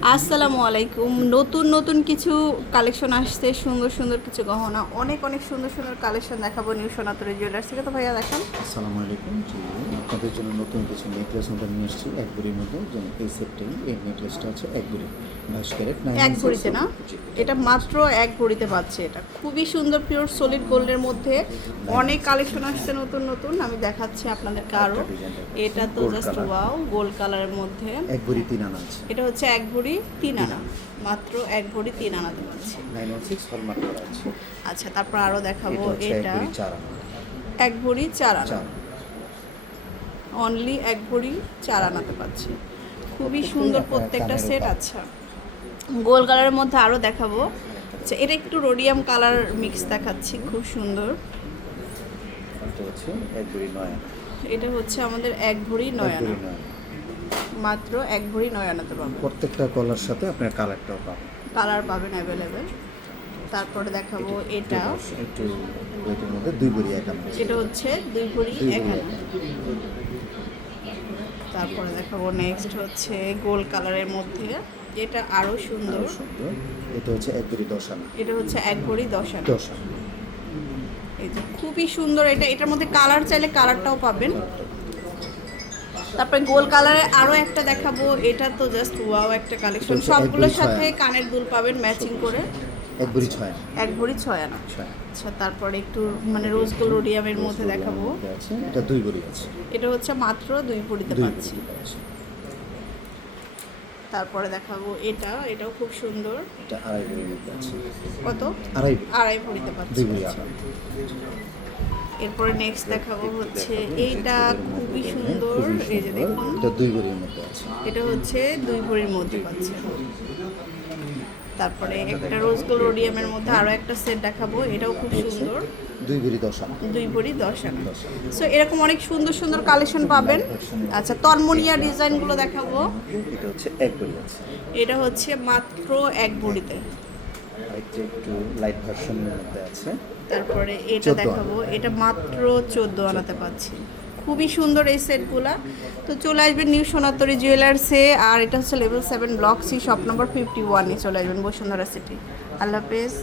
আসসালামু আলাইকুম। নতুন নতুন কিছু কালেকশন আসছে সুন্দর সুন্দর কিছু গহনা। অনেক অনেক সুন্দর সুন্দর কালেকশন দেখাবো নিউ সোনাতরি জুয়েলার্স থেকে। তো ভাইয়া দেখান। আসসালামু আলাইকুম জি। আপনাদের জন্য নতুন কিছু নেকলেস আমরা নিয়ে এসেছি এক বুড়ির মধ্যে যেমন এই সেটটাই এই নেকলেসটা আছে এক বুড়ি বাইশ ক্যারেট এক ভরিতে না? এটা মাত্র এক ভরিতে পাচ্ছে এটা। খুবই সুন্দর পিওর সলিড গোল্ডের মধ্যে অনেক কালেকশন আসছে নতুন নতুন। আমি দেখাচ্ছি আপনাদেরকে আরও এটা তো জাস্ট ওয়াও গোল্ড কালারের মধ্যে। এক বুড়ি তিন আনা আছে। এটা হচ্ছে এক ভরি তিন আনা। মাত্র এক ভরি তিন হলমার্ক করা আছে। আচ্ছা তারপর আরও দেখাবো এটা এক আনা। ভরি চার আনা। অনলি এক ভরি চার আনাতে পাচ্ছি। খুবই সুন্দর প্রত্যেকটা সেট আচ্ছা। গোল কালারের মধ্যে আরও দেখাবো। আচ্ছা এটা একটু রোডিয়াম কালার মিক্স দেখাচ্ছি খুব সুন্দর। এটা হচ্ছে আনা। আমাদের এক ভরি আনা। নয় আনা। মাত্র এক ভরি নয় আনাতে পারব। প্রত্যেকটা কলার সাথে আপনার কালারটাও পাবেন। কালার পাবেন অ্যাভেলেবেল তারপরে দেখাবো এটা। একটু মধ্যে দুই ভরি এক আনা। এটা হচ্ছে দুই ভরি এক আনা। তারপরে দেখাবো নেক্সট হচ্ছে গোল কালারের মধ্যে। এটা আরও সুন্দর। সুন্দর। এটা হচ্ছে এক বুড়ি দশ আনা। এটা হচ্ছে এক ভরি দশ আনা। দশ আনা। এই যে খুবই সুন্দর। এটা এটার মধ্যে কালার চাইলে কালারটাও পাবেন। তারপরে গোল কালারে আরও একটা দেখাবো। এটা তো জাস্ট ওয়াও একটা কালেকশন সবগুলোর সাথে কানের দুল পাবেন ম্যাচিং করে। এক বুড়ি ছয় এক ভরি ছয় আনা। আচ্ছা তারপরে একটু মানে রোজ গোল্ড রোডিয়ামের মধ্যে দেখাবো। এটা দুই বুড়ি আছে। এটা হচ্ছে মাত্র দুই ভরিতে পাচ্ছি। তারপরে দেখাবো এটা। এটাও খুব সুন্দর। এটা আড়াই বুড়ির মধ্যে আছে কত? আড়াই আড়াই ভরিতে পাচ্ছি। দুই। এরপরে নেক্সট দেখাবো হচ্ছে এইটা খুবই সুন্দর। যে দেখুন। এটা দুই বুড়ির মধ্যে আছে। এটা হচ্ছে দুই ভরির মধ্যে পাচ্ছে। তারপরে একটা রোজ গোল্ড রোডিয়ামের মধ্যে আরও একটা সেট দেখাবো এটাও খুব সুন্দর। দুই বুড়ি দশ আনা। দুই ভরি দশ আনা। সো এরকম অনেক সুন্দর সুন্দর কালেকশন পাবেন। আচ্ছা তন্মনিয়া ডিজাইনগুলো দেখাবো। এটা হচ্ছে এক বুড়ি আছে। এটা হচ্ছে মাত্র এক ভরিতে একটু লাইট ভার্সনের মধ্যে আছে। তারপরে এটা দেখাবো। এটা মাত্র চোদ্দ আনাতে পাচ্ছি। খুবই সুন্দর এই সেটগুলা। তো চলে আসবেন নিউ সোনাতরি জুয়েলার্সে, আর এটা হচ্ছে level seven block C shop number fifty ওয়ানে চলে আসবেন বসুন্ধরা সিটি আল্লাহ হাফেজ।